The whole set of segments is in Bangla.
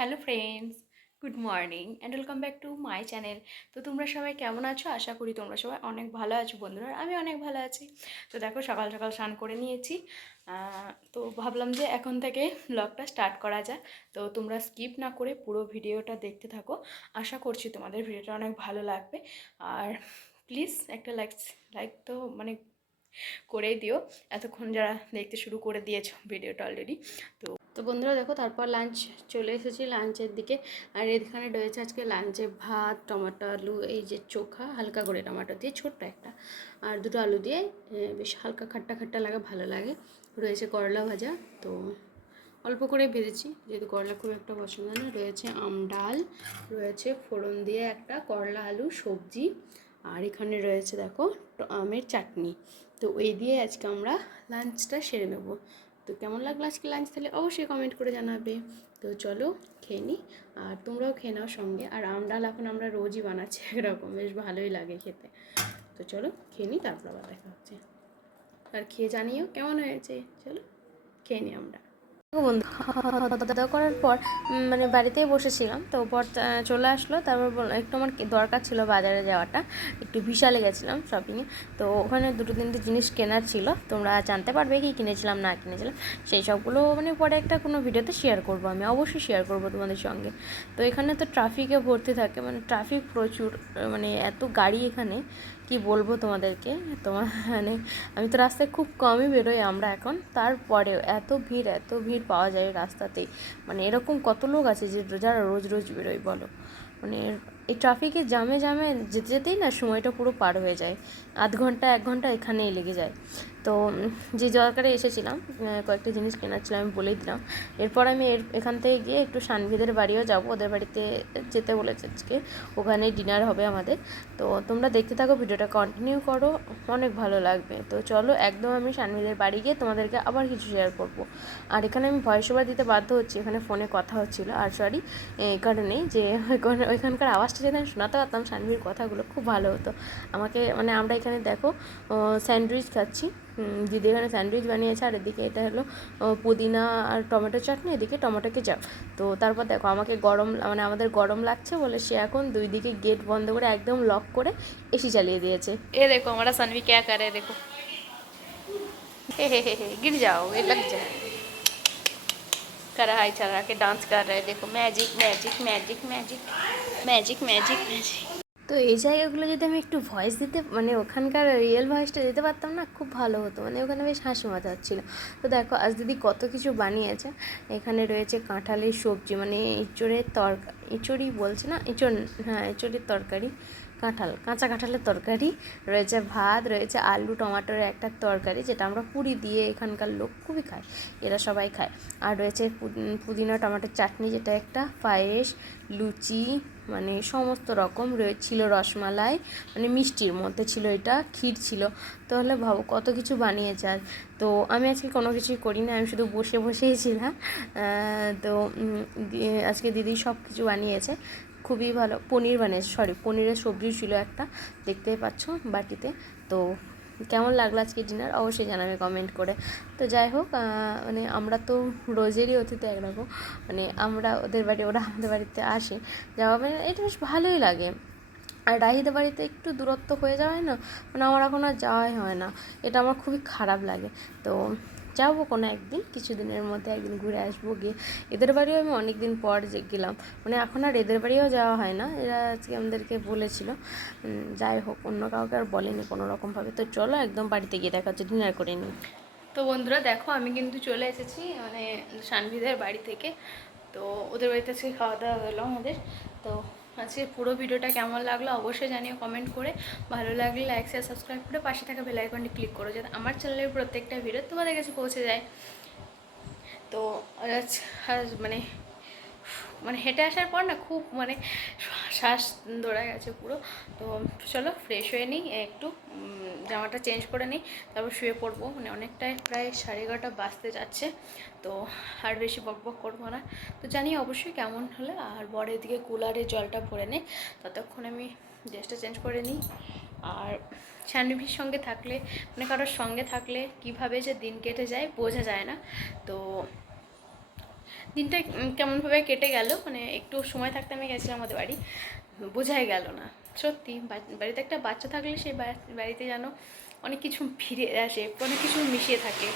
Hello friends, good morning and welcome back to my channel. তো তোমরা সবাই কেমন আছো? আশা করি তোমরা সবাই অনেক ভালো আছো বন্ধুরা। আমি অনেক ভালো আছি। তো দেখো সকাল সকাল স্নান করে নিয়েছি। তো ভাবলাম যে এখন থেকে ব্লগটা স্টার্ট করা যাক। তো তোমরা স্কিপ না করে পুরো ভিডিওটা দেখতে থাকো। আশা করছি তোমাদের ভিডিওটা অনেক ভালো লাগবে। আর প্লিজ একটা লাইক তো করেই দিও, এতক্ষণ যারা দেখতে শুরু করে দিয়েছো ভিডিওটা অলরেডি। তো বন্ধুরা দেখো, তারপর লাঞ্চ চলে এসেছি লাঞ্চের দিকে। আর এখানে রয়েছে আজকে লাঞ্চে ভাত, টমেটো আলু, এই যে চোখা হালকা করে টমেটো দিয়ে ছোট্ট একটা, আর দুটো আলু দিয়ে বেশ হালকা খাট্টা খাট্টা লাগে, ভালো লাগে। রয়েছে করলা ভাজা, তো অল্প করে ভেজেছি যেহেতু করলা খুব একটা পছন্দ না। রয়েছে আম ডাল, রয়েছে ফোড়ন দিয়ে একটা করলা আলু সবজি, আর এখানে রয়েছে দেখো আমের চাটনি। তো এই দিয়ে আজকে আমরা লাঞ্চটা সেরে নেবো। তো কেমন লাগলো আজকে লাঞ্চ, তাহলে অবশ্যই কমেন্ট করে জানাবে। তো চলো খেয়ে নিই, আর তোমরাও খেয়ে নাও সঙ্গে। আর আম ডাল এখন আমরা রোজই বানাচ্ছি একরকম, বেশ ভালোই লাগে খেতে। তো চলো খেয়ে নিই, তারপর আবার দেখা হচ্ছে। আর খেয়ে জানিও কেমন হয়েছে। চলো খেয়ে নিই আমরা। বন্ধু খাওয়া দাওয়া করার পর বাড়িতেই বসেছিলাম, তো বর চলে আসলো। তারপর একটু আমার দরকার ছিল বাজারে যাওয়াটা, একটু বিশালে গেছিলাম শপিংয়ে। তো ওখানে দুটো তিনটে জিনিস কেনার ছিল, তোমরা জানতে পারবে কি কিনেছিলাম না কিনেছিলাম। সেই সবগুলো পরে একটা কোনো ভিডিওতে শেয়ার করব, আমি অবশ্যই শেয়ার করব তোমাদের সঙ্গে। তো এখানে তো ট্রাফিকে ভর্তি থাকে, ট্রাফিক প্রচুর, এত গাড়ি এখানে কি বলবো তোমাদেরকে। তোমার আমি তো রাস্তায় খুব কমই বেরোই আমরা এখন, তারপরেও এত ভিড় পাওয়া যায় রাস্তাতেই। এরকম কত লোক আছে যে যারা রোজ রোজ বেরোয় বলো। এই ট্রাফিকের জামে জামে যেতে যেতেই না সময়টা পুরো পার হয়ে যায়, আধ ঘন্টা 1 ঘন্টা এখানেই লেগে যায়। তো যে দরকারে এসেছিলাম, কয়েকটা জিনিস কেনার ছিল, আমি বলেই দিলাম। এরপর আমি এখান থেকে গিয়ে একটু সানভিদের বাড়িও যাব, ওদের বাড়িতে যেতে বলেছে আজকে, ওখানেই ডিনার হবে আমাদের। তো তোমরা দেখতে থাকো, ভিডিওটা কন্টিনিউ করো, অনেক ভালো লাগবে। তো চলো একদম আমি সানভিদের বাড়ি গিয়ে তোমাদেরকে আবার কিছু শেয়ার করব। আর এখানে আমি ভয়েস ওভার দিতে বাধ্য হচ্ছি, এখানে ফোনে কথা হচ্ছিলো। আর সরি এই কারণেই যে ওইখানকার আওয়াজটা যদি আমি শোনাতে পারতাম, সানভির কথাগুলো খুব ভালো হতো আমাকে। আমরা এখানে দেখো স্যান্ডউইচ খাচ্ছি, দিদি এখানে স্যান্ডউইচ বানিয়েছে। আর এদিকে এটা হলো পুদিনা আর টমেটো চাটনি, এদিকে টমেটো কেচাপ। তো তারপর দেখো আমাকে গরম আমাদের গরম লাগছে বলে সে এখন দুই দিকে গেট বন্ধ করে একদম লক করে এসি চালিয়ে দিয়েছে। এ দেখো हमारा सनवी क्या कर रहा है, देखो हे गिर जाओ, ये लग जाए। कढ़ाई चढ़ा के डांस कर रहे हैं, देखो magic magic magic magic magic magic magic. তো এই জায়গাগুলো যদি আমি একটু ভয়েস দিতে ওখানকার রিয়েল ভয়েসটা দিতে পারতাম না, খুব ভালো হতো। ওখানে বেশ হাসি মজা হচ্ছিলো। তো দেখো আজ দিদি কত কিছু বানিয়েছে। এখানে রয়েছে কাঁঠালের সবজি, এঁচোড়ের এঁচোড়ি বলছে না, হ্যাঁ এঁচোড়ের তরকারি, কাঁচা কাঁঠালের তরকারি, রয়েছে ভাত, রয়েছে আলু টমাটোর একটা তরকারি যেটা আমরা পুরি দিয়ে এখানকার লোক খুবই খায়, এরা সবাই খায়। আর রয়েছে পুদিনা টমাটোর চাটনি, যেটা একটা পায়েস, লুচি, সমস্ত রকম ছিল, রসমালাই, মিষ্টির মধ্যে ছিল, এটা ক্ষীর ছিল। তাহলে ভাবো কত কিছু বানিয়েছে আজ। তো আমি আজকে কোনো কিছুই করি না, আমি শুধু বসে বসেই ছিলাম। তো আজকে দিদি সব কিছু বানিয়েছে, খুবই ভালো। পনির বানিয়েছে, পনিরের সবজি ছিল একটা, দেখতেই পাচ্ছ বাটিতে। তো কেমন লাগলো আজকে ডিনার অবশ্যই জানাবে কমেন্ট করে। তো যাই হোক, আমরা তো রোজেরই অতিথি একরকম, আমরা ওদের বাড়ি, ওরা আমাদের বাড়িতে আসে যাওয়া, এটা বেশ ভালোই লাগে। আর রাহিদের বাড়িতে একটু দূরত্ব হয়ে যাওয়ায় না, আমার এখন আর যাওয়াই হয় না, এটা আমার খুবই খারাপ লাগে। তো যাবো কোনো একদিন, কিছুদিনের মধ্যে একদিন ঘুরে আসবো গিয়ে। এদের বাড়িও আমি অনেক দিন পর গেলাম, এখন আর এদের বাড়িও যাওয়া হয় না, এরা আজকে আমাদেরকে বলেছিল। যাই হোক, অন্য কাউকে আর বলেনি কোনো রকমভাবে। তো চলো একদম বাড়িতে গিয়ে দেখা হচ্ছে, ডিনার করে নিই। তো বন্ধুরা দেখো, আমি কিন্তু চলে এসেছি সানভিদের বাড়ি থেকে। তো ওদের বাড়িতে আজকে খাওয়া দাওয়া হলো আমাদের। তো আজকে পুরো ভিডিওটা কেমন লাগলো অবশ্যই জানিও কমেন্ট করে। ভালো লাগলে লাইক শেয়ার সাবস্ক্রাইব করে পাশে থাকা বেল আইকনটি ক্লিক করো, যাতে আমার চ্যানেলের প্রত্যেকটা ভিডিও তোমাদের কাছে পৌঁছে যায়। তো আজ হেঁটে আসার পর না খুব শ্বাস ধরে গেছে পুরো। তো চলো ফ্রেশ হয়ে নিই একটু, জামাটা চেঞ্জ করে নিই, তারপর শুয়ে পড়বো। অনেকটাই প্রায় 11:30 বাজতে যাচ্ছে। তো আর বেশি বকবক করবো না। তো জানি অবশ্যই কেমন হলে। আর বরের দিকে কুলারে জলটা ভরে নেই, ততক্ষণ আমি ড্রেসটা চেঞ্জ করে নিই। আর শানভির সঙ্গে থাকলে, কারোর সঙ্গে থাকলে কীভাবে যে দিন কেটে যায় বোঝা যায় না। তো দিনটা কেমনভাবে কেটে গেল, মানে একটু সময় থাকতে আমি গেছিলাম আমাদের বাড়ি, বোঝাই গেল না। সত্যি বাড়িতে একটা বাচ্চা থাকলে সেই বাড়িতে যেন অনেক কিছু ফিরে আসে, অনেক কিছু মিশিয়ে থাকে।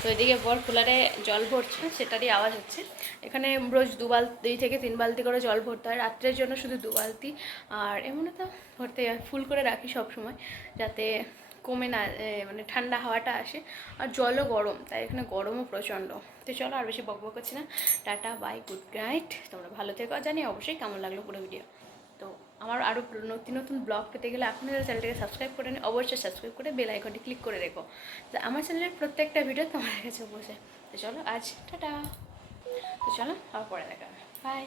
তো এদিকে বর কুলারে জল ভরছে, সেটারই আওয়াজ হচ্ছে। এখানে রোজ 2 থেকে 3 বালতি করে জল ভরতে হয়, রাত্রের জন্য শুধু 2 বালতি। আর এমনও তো ভরতে ফুল করে রাখি সব সময়, যাতে কমে না, মানে ঠান্ডা হাওয়াটা আসে। আর জলও গরম, তাই এখানে গরমও প্রচণ্ড। তো চলো আর বেশি বকবক করছি না, টাটা বাই, গুড নাইট, তোমরা ভালো থেকো। জানি অবশ্যই কেমন লাগলো পুরো ভিডিও। তো আমার আরও নতুন নতুন ব্লগ পেতে গেলে আপনারা চ্যানেলটাকে সাবস্ক্রাইব করে নিন, অবশ্যই সাবস্ক্রাইব করে বেল আইকনটি ক্লিক করে রেখো, তো আমার চ্যানেলের প্রত্যেকটা ভিডিও তোমার কাছে বসে। তো চলো আজ টাটা। তো চলো আবার পরে দেখা হবে, বাই।